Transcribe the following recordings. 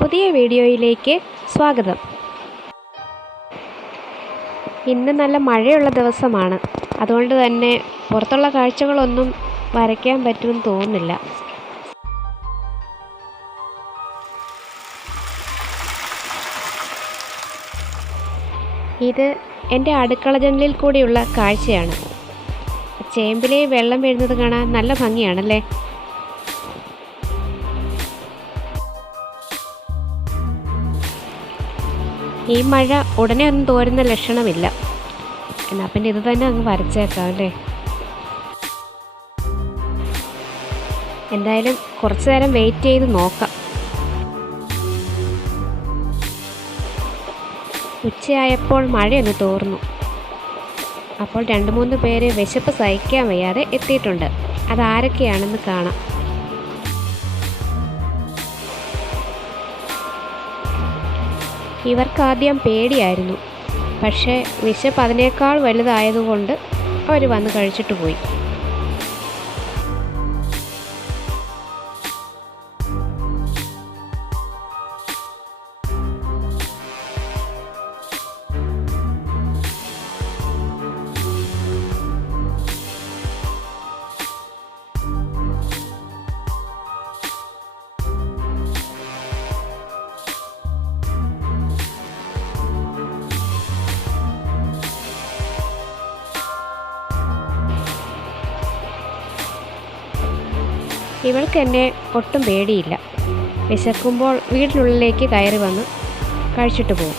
പുതിയ വീഡിയോയിലേക്ക് സ്വാഗതം. ഇന്ന് നല്ല മഴയുള്ള ദിവസമാണ്. അതുകൊണ്ട് തന്നെ പുറത്തുള്ള കാഴ്ചകളൊന്നും വരയ്ക്കാൻ പറ്റുമെന്ന് തോന്നുന്നില്ല. ഇത് എൻ്റെ അടുക്കള ജനലിൽ കൂടിയുള്ള കാഴ്ചയാണ്. ചേമ്പിലെ വെള്ളം വീഴുന്നത് കാണാൻ നല്ല ഭംഗിയാണല്ലേ. ഈ മഴ ഉടനെ ഒന്നും തോരുന്ന ലക്ഷണമില്ല. എന്നാൽ പിന്നെ ഇത് തന്നെ അങ്ങ് വരച്ചേക്കാം അല്ലേ. എന്തായാലും കുറച്ച് നേരം വെയിറ്റ് ചെയ്ത് നോക്കാം. ഉച്ചയായപ്പോൾ മഴയൊന്ന് തോർന്നു. അപ്പോൾ 2-3 പേര് വിശപ്പ് സഹിക്കാൻ വയ്യാതെ എത്തിയിട്ടുണ്ട്. അതാരൊക്കെയാണെന്ന് കാണാം. ഇവർക്കാദ്യം പേടിയായിരുന്നു. പക്ഷേ വിശപ്പ് അതിനേക്കാൾ വലുതായതുകൊണ്ട് അവർ വന്ന് കഴിച്ചിട്ട് പോയി. ഇവൾക്ക് എന്നെ ഒട്ടും പേടിയില്ല. വിശക്കുമ്പോൾ വീടിനുള്ളിലേക്ക് കയറി വന്ന് കഴിച്ചിട്ട് പോകും.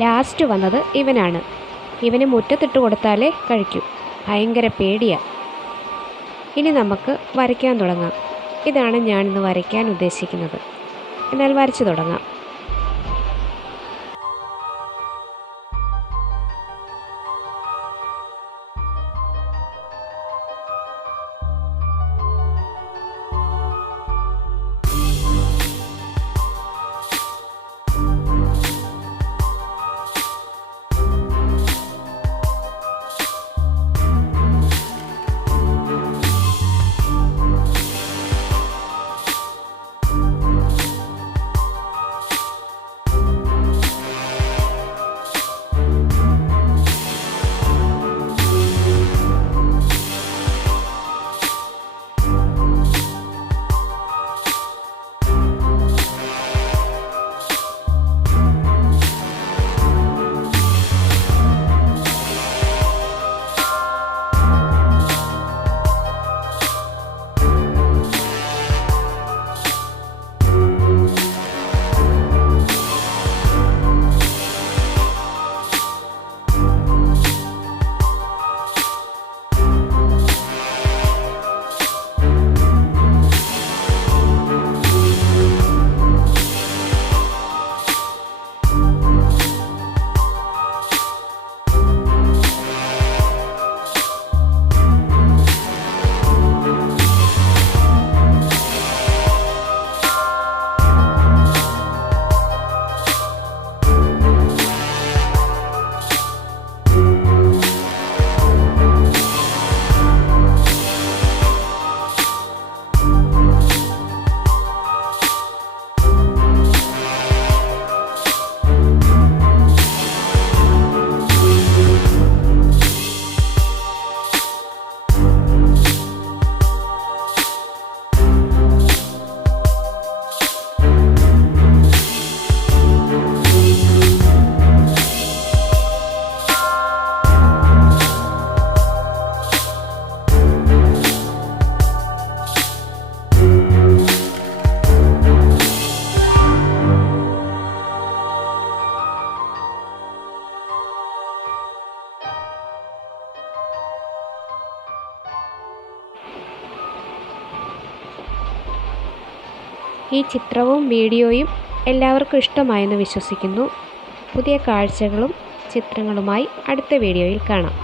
ലാസ്റ്റ് വന്നത് ഇവനാണ്. ഇവന് മുറ്റത്തിട്ട് കൊടുത്താലേ കഴിക്കൂ. ഭയങ്കര പേടിയാ. ഇനി നമുക്ക് വരയ്ക്കാൻ തുടങ്ങാം. ഇതാണ് ഞാനിന്ന് വരയ്ക്കാൻ ഉദ്ദേശിക്കുന്നത്. എന്നാൽ വരച്ചു തുടങ്ങാം. ഈ ചിത്രവും വീഡിയോയും എല്ലാവർക്കും ഇഷ്ടമായെന്ന് വിശ്വസിക്കുന്നു. പുതിയ കാഴ്ചകളും ചിത്രങ്ങളുമായി അടുത്ത വീഡിയോയിൽ കാണാം.